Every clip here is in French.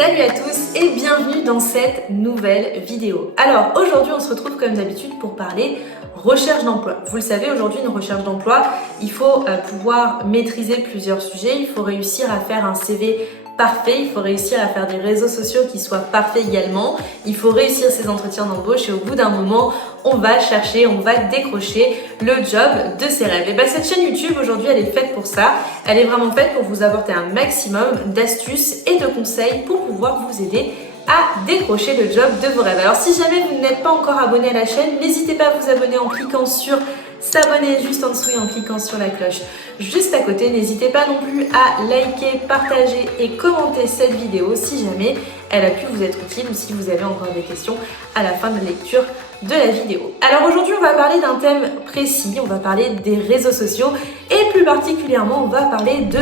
Salut à tous et bienvenue dans cette nouvelle vidéo. Alors aujourd'hui on se retrouve comme d'habitude pour parler recherche d'emploi. Vous le savez, aujourd'hui une recherche d'emploi, il faut pouvoir maîtriser plusieurs sujets, il faut réussir à faire un CV parfait, il faut réussir à faire des réseaux sociaux qui soient parfaits également, il faut réussir ses entretiens d'embauche et au bout d'un moment, on va chercher, on va décrocher le job de ses rêves. Et bien cette chaîne YouTube aujourd'hui elle est faite pour ça, elle est vraiment faite pour vous apporter un maximum d'astuces et de conseils pour pouvoir vous aider à décrocher le job de vos rêves. Alors si jamais vous n'êtes pas encore abonné à la chaîne, n'hésitez pas à vous abonner en cliquant sur s'abonner juste en dessous et en cliquant sur la cloche juste à côté. N'hésitez pas non plus à liker, partager et commenter cette vidéo si jamais elle a pu vous être utile ou si vous avez encore des questions à la fin de la lecture de la vidéo. Alors aujourd'hui on va parler d'un thème précis, on va parler des réseaux sociaux et plus particulièrement on va parler de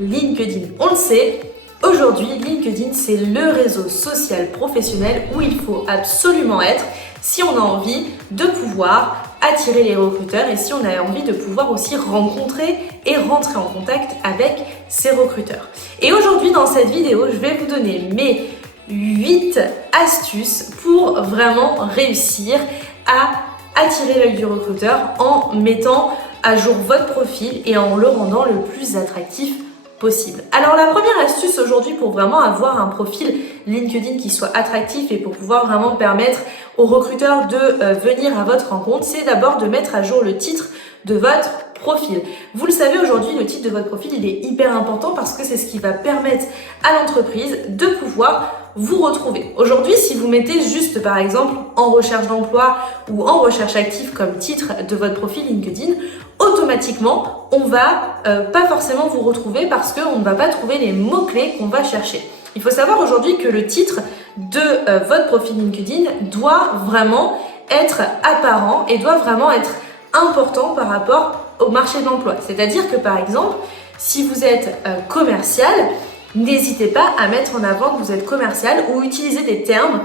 LinkedIn. On le sait, aujourd'hui LinkedIn c'est le réseau social professionnel où il faut absolument être si on a envie de pouvoir attirer les recruteurs et si on a envie de pouvoir aussi rencontrer et rentrer en contact avec ces recruteurs. Et aujourd'hui dans cette vidéo, je vais vous donner mes 8 astuces pour vraiment réussir à attirer l'œil du recruteur en mettant à jour votre profil et en le rendant le plus attractif possible. Alors la première astuce aujourd'hui pour vraiment avoir un profil LinkedIn qui soit attractif et pour pouvoir vraiment permettre aux recruteurs de venir à votre rencontre, c'est d'abord de mettre à jour le titre de votre profil. Vous le savez aujourd'hui, le titre de votre profil il est hyper important parce que c'est ce qui va permettre à l'entreprise de pouvoir vous retrouver. Aujourd'hui, si vous mettez juste par exemple en recherche d'emploi ou en recherche active comme titre de votre profil LinkedIn, automatiquement on va pas forcément vous retrouver parce qu'on ne va pas trouver les mots-clés qu'on va chercher. Il faut savoir aujourd'hui que le titre de votre profil LinkedIn doit vraiment être apparent et doit vraiment être important par rapport au marché de l'emploi. C'est-à-dire que par exemple, si vous êtes commercial, n'hésitez pas à mettre en avant que vous êtes commercial ou utiliser des termes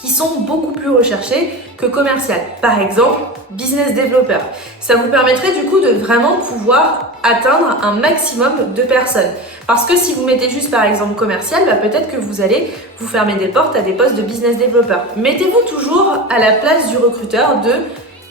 qui sont beaucoup plus recherchés que commercial. Par exemple, business developer. Ça vous permettrait du coup de vraiment pouvoir atteindre un maximum de personnes. Parce que si vous mettez juste par exemple commercial, peut-être que vous allez vous fermer des portes à des postes de business developer. Mettez-vous toujours à la place du recruteur de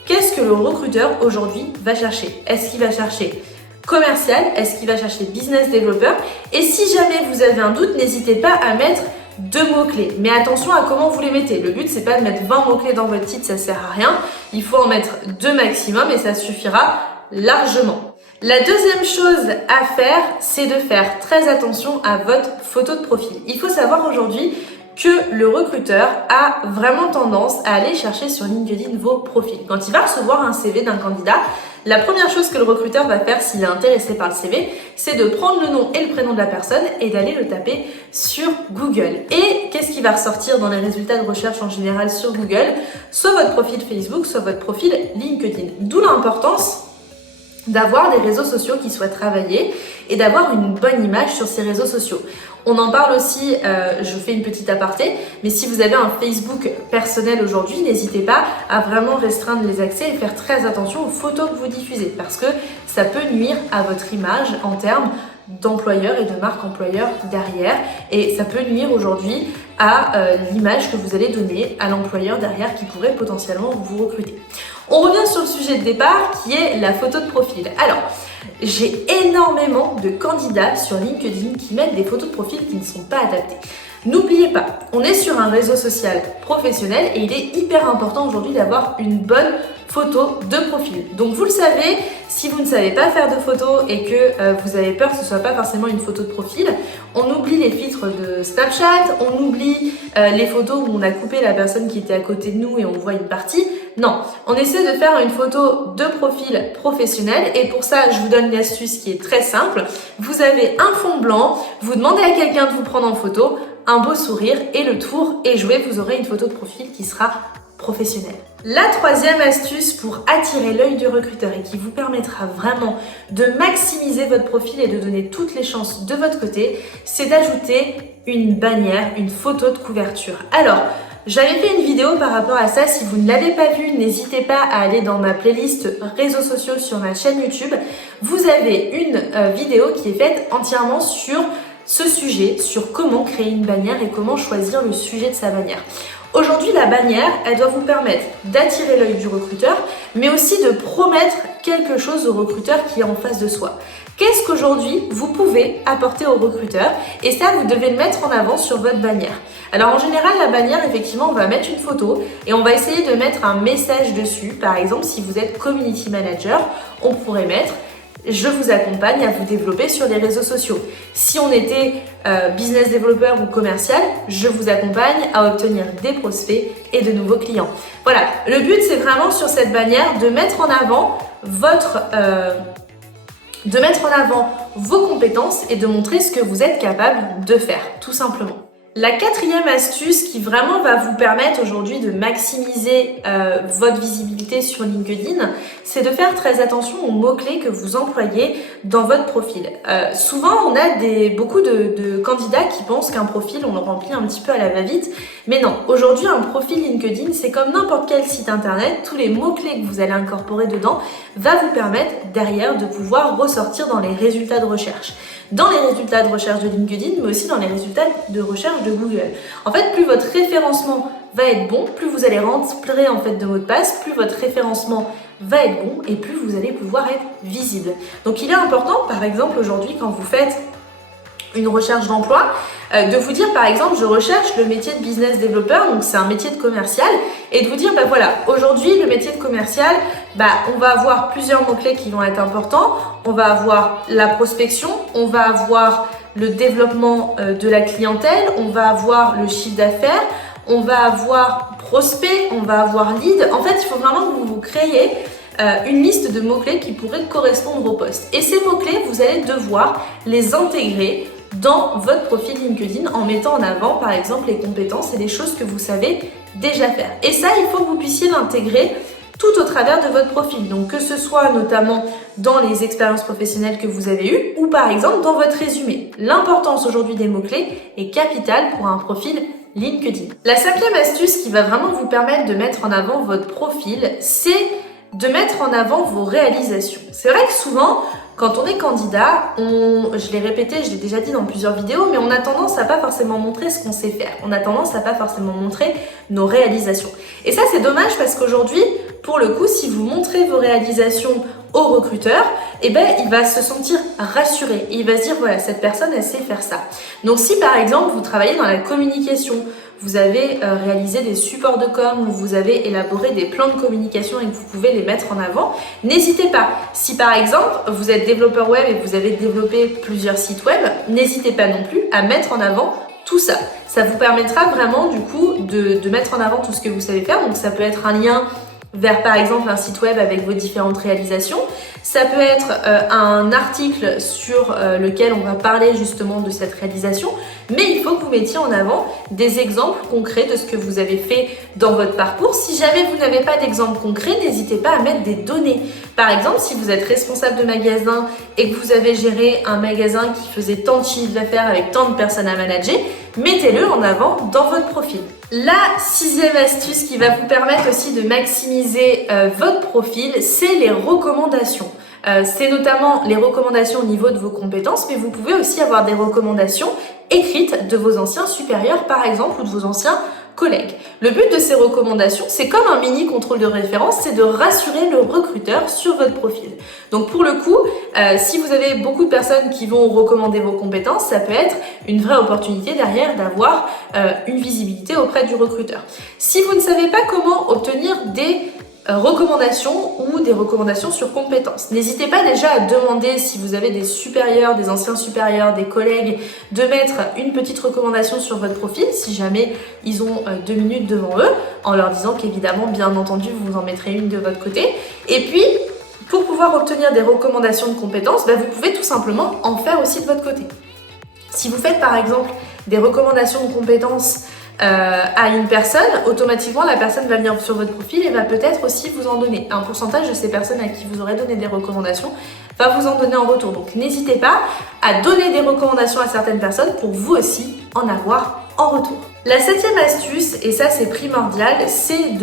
qu'est-ce que le recruteur aujourd'hui va chercher. Est-ce qu'il va chercher commercial? Est-ce qu'il va chercher business developer? Et si jamais vous avez un doute, n'hésitez pas à mettre 2 mots-clés. Mais attention à comment vous les mettez. Le but, c'est pas de mettre 20 mots-clés dans votre titre, ça sert à rien. Il faut en mettre 2 maximum et ça suffira largement. La deuxième chose à faire, c'est de faire très attention à votre photo de profil. Il faut savoir aujourd'hui que le recruteur a vraiment tendance à aller chercher sur LinkedIn vos profils. Quand il va recevoir un CV d'un candidat, la première chose que le recruteur va faire s'il est intéressé par le CV, c'est de prendre le nom et le prénom de la personne et d'aller le taper sur Google. Et qu'est-ce qui va ressortir dans les résultats de recherche en général sur Google? Soit votre profil Facebook, soit votre profil LinkedIn. D'où l'importance d'avoir des réseaux sociaux qui soient travaillés et d'avoir une bonne image sur ces réseaux sociaux. On en parle aussi, je fais une petite aparté, mais si vous avez un Facebook personnel aujourd'hui, n'hésitez pas à vraiment restreindre les accès et faire très attention aux photos que vous diffusez parce que ça peut nuire à votre image en termes d'employeur et de marque employeur derrière et ça peut nuire aujourd'hui à l'image que vous allez donner à l'employeur derrière qui pourrait potentiellement vous recruter. On revient sur le sujet de départ qui est la photo de profil. Alors, j'ai énormément de candidats sur LinkedIn qui mettent des photos de profil qui ne sont pas adaptées. N'oubliez pas, on est sur un réseau social professionnel et il est hyper important aujourd'hui d'avoir une bonne photo de profil. Donc vous le savez, si vous ne savez pas faire de photos et que vous avez peur que ce ne soit pas forcément une photo de profil, on oublie les filtres de Snapchat, on oublie les photos où on a coupé la personne qui était à côté de nous et on voit une partie. Non, on essaie de faire une photo de profil professionnel et pour ça, je vous donne l'astuce qui est très simple. Vous avez un fond blanc, vous demandez à quelqu'un de vous prendre en photo, un beau sourire et le tour est joué, vous aurez une photo de profil qui sera professionnelle. La troisième astuce pour attirer l'œil du recruteur et qui vous permettra vraiment de maximiser votre profil et de donner toutes les chances de votre côté, c'est d'ajouter une bannière, une photo de couverture. Alors, j'avais fait une vidéo par rapport à ça, si vous ne l'avez pas vue, n'hésitez pas à aller dans ma playlist réseaux sociaux sur ma chaîne YouTube. Vous avez une vidéo qui est faite entièrement sur ce sujet sur comment créer une bannière et comment choisir le sujet de sa bannière. Aujourd'hui, la bannière, elle doit vous permettre d'attirer l'œil du recruteur, mais aussi de promettre quelque chose au recruteur qui est en face de soi. Qu'est-ce qu'aujourd'hui vous pouvez apporter au recruteur? Et ça, vous devez le mettre en avant sur votre bannière. Alors en général, la bannière, effectivement, on va mettre une photo et on va essayer de mettre un message dessus. Par exemple, si vous êtes community manager, on pourrait mettre je vous accompagne à vous développer sur les réseaux sociaux. Si on était business developer ou commercial, je vous accompagne à obtenir des prospects et de nouveaux clients. Voilà, le but c'est vraiment sur cette bannière de mettre en avant vos compétences et de montrer ce que vous êtes capable de faire, tout simplement. La quatrième astuce qui vraiment va vous permettre aujourd'hui de maximiser votre visibilité sur LinkedIn, c'est de faire très attention aux mots-clés que vous employez dans votre profil. Souvent, on a beaucoup de candidats qui pensent qu'un profil, on le remplit un petit peu à la va-vite, mais non. Aujourd'hui, un profil LinkedIn, c'est comme n'importe quel site internet, tous les mots-clés que vous allez incorporer dedans va vous permettre derrière de pouvoir ressortir dans les résultats de recherche. Dans les résultats de recherche de LinkedIn, mais aussi dans les résultats de recherche de Google. En fait, plus votre référencement va être bon, plus vous allez rentrer en fait de mots de passe, plus votre référencement va être bon et plus vous allez pouvoir être visible. Donc il est important, par exemple, aujourd'hui, quand vous faites une recherche d'emploi, de vous dire par exemple je recherche le métier de business developer, donc c'est un métier de commercial, et de vous dire voilà, aujourd'hui le métier de commercial, on va avoir plusieurs mots-clés qui vont être importants. On va avoir la prospection, on va avoir le développement de la clientèle, on va avoir le chiffre d'affaires, on va avoir prospect, on va avoir lead. En fait, il faut vraiment que vous créiez une liste de mots-clés qui pourraient correspondre au poste. Et ces mots-clés, vous allez devoir les intégrer dans votre profil LinkedIn en mettant en avant, par exemple, les compétences et les choses que vous savez déjà faire. Et ça, il faut que vous puissiez l'intégrer tout au travers de votre profil. Donc, que ce soit notamment dans les expériences professionnelles que vous avez eues ou par exemple dans votre résumé. L'importance aujourd'hui des mots-clés est capitale pour un profil LinkedIn. La cinquième astuce qui va vraiment vous permettre de mettre en avant votre profil, c'est de mettre en avant vos réalisations. C'est vrai que souvent, quand on est candidat, je l'ai répété, je l'ai déjà dit dans plusieurs vidéos, mais on a tendance à pas forcément montrer ce qu'on sait faire. On a tendance à pas forcément montrer nos réalisations. Et ça, c'est dommage parce qu'aujourd'hui, pour le coup, si vous montrez vos réalisations au recruteur, il va se sentir rassuré. Il va se dire, voilà, cette personne, elle sait faire ça. Donc, si par exemple, vous travaillez dans la communication, vous avez réalisé des supports de com, vous avez élaboré des plans de communication et que vous pouvez les mettre en avant, n'hésitez pas. Si par exemple, vous êtes développeur web et que vous avez développé plusieurs sites web, n'hésitez pas non plus à mettre en avant tout ça. Ça vous permettra vraiment du coup de mettre en avant tout ce que vous savez faire. Donc ça peut être un lien vers par exemple un site web avec vos différentes réalisations. Ça peut être un article sur lequel on va parler justement de cette réalisation, mais il faut que vous mettiez en avant des exemples concrets de ce que vous avez fait dans votre parcours. Si jamais vous n'avez pas d'exemple concret, n'hésitez pas à mettre des données. Par exemple, si vous êtes responsable de magasin et que vous avez géré un magasin qui faisait tant de chiffre d'affaires avec tant de personnes à manager, mettez-le en avant dans votre profil. La sixième astuce qui va vous permettre aussi de maximiser votre profil, c'est les recommandations. C'est notamment les recommandations au niveau de vos compétences, mais vous pouvez aussi avoir des recommandations écrites de vos anciens supérieurs, par exemple, ou de vos anciens collègues. Le but de ces recommandations, c'est comme un mini contrôle de référence, c'est de rassurer le recruteur sur votre profil. Donc pour le coup, si vous avez beaucoup de personnes qui vont recommander vos compétences, ça peut être une vraie opportunité derrière d'avoir une visibilité auprès du recruteur. Si vous ne savez pas comment obtenir des recommandations ou des recommandations sur compétences. N'hésitez pas déjà à demander, si vous avez des supérieurs, des anciens supérieurs, des collègues, de mettre une petite recommandation sur votre profil si jamais ils ont 2 minutes devant eux, en leur disant qu'évidemment, bien entendu, vous en mettrez une de votre côté. Et puis, pour pouvoir obtenir des recommandations de compétences, vous pouvez tout simplement en faire aussi de votre côté. Si vous faites par exemple des recommandations de compétences à une personne, automatiquement la personne va venir sur votre profil et va peut-être aussi vous en donner. Un pourcentage de ces personnes à qui vous aurez donné des recommandations va vous en donner en retour. Donc n'hésitez pas à donner des recommandations à certaines personnes pour vous aussi en avoir en retour. La septième astuce, et ça c'est primordial, c'est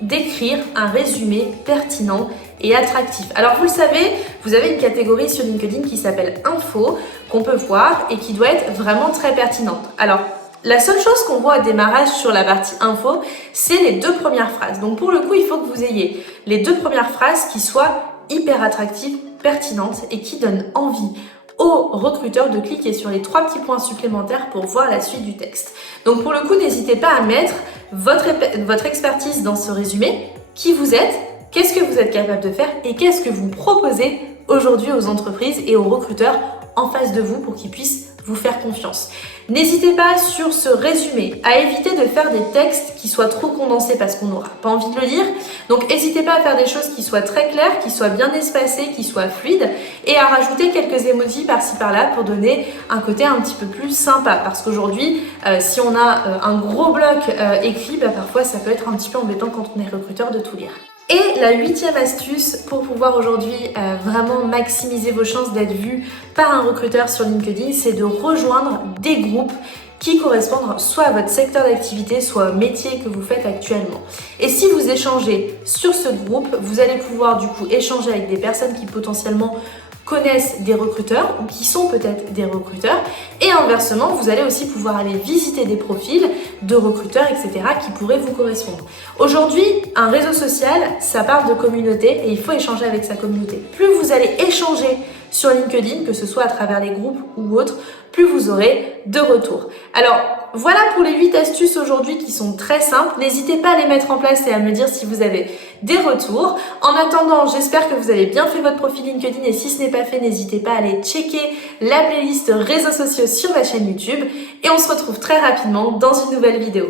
d'écrire un résumé pertinent et attractif. Alors vous le savez, vous avez une catégorie sur LinkedIn qui s'appelle Info, qu'on peut voir et qui doit être vraiment très pertinente. Alors, la seule chose qu'on voit au démarrage sur la partie info, c'est les 2 premières phrases. Donc pour le coup, il faut que vous ayez les 2 premières phrases qui soient hyper attractives, pertinentes et qui donnent envie aux recruteurs de cliquer sur les 3 petits points supplémentaires pour voir la suite du texte. Donc pour le coup, n'hésitez pas à mettre votre expertise dans ce résumé, qui vous êtes, qu'est-ce que vous êtes capable de faire et qu'est-ce que vous proposez aujourd'hui aux entreprises et aux recruteurs en face de vous pour qu'ils puissent vous faire confiance. N'hésitez pas sur ce résumé à éviter de faire des textes qui soient trop condensés parce qu'on n'aura pas envie de le lire. Donc n'hésitez pas à faire des choses qui soient très claires, qui soient bien espacées, qui soient fluides et à rajouter quelques emojis par-ci par-là pour donner un côté un petit peu plus sympa. Parce qu'aujourd'hui, si on a un gros bloc écrit, parfois ça peut être un petit peu embêtant quand on est recruteur de tout lire. Et la 8e astuce pour pouvoir aujourd'hui vraiment maximiser vos chances d'être vu par un recruteur sur LinkedIn, c'est de rejoindre des groupes qui correspondent soit à votre secteur d'activité, soit au métier que vous faites actuellement. Et si vous échangez sur ce groupe, vous allez pouvoir du coup échanger avec des personnes qui potentiellement connaissent des recruteurs ou qui sont peut-être des recruteurs et inversement vous allez aussi pouvoir aller visiter des profils de recruteurs etc. qui pourraient vous correspondre. Aujourd'hui un réseau social ça parle de communauté et il faut échanger avec sa communauté. Plus vous allez échanger sur LinkedIn, que ce soit à travers les groupes ou autres, plus vous aurez de retours. Alors voilà pour les 8 astuces aujourd'hui qui sont très simples. N'hésitez pas à les mettre en place et à me dire si vous avez des retours. En attendant, j'espère que vous avez bien fait votre profil LinkedIn et si ce n'est pas fait, n'hésitez pas à aller checker la playlist réseaux sociaux sur ma chaîne YouTube et on se retrouve très rapidement dans une nouvelle vidéo.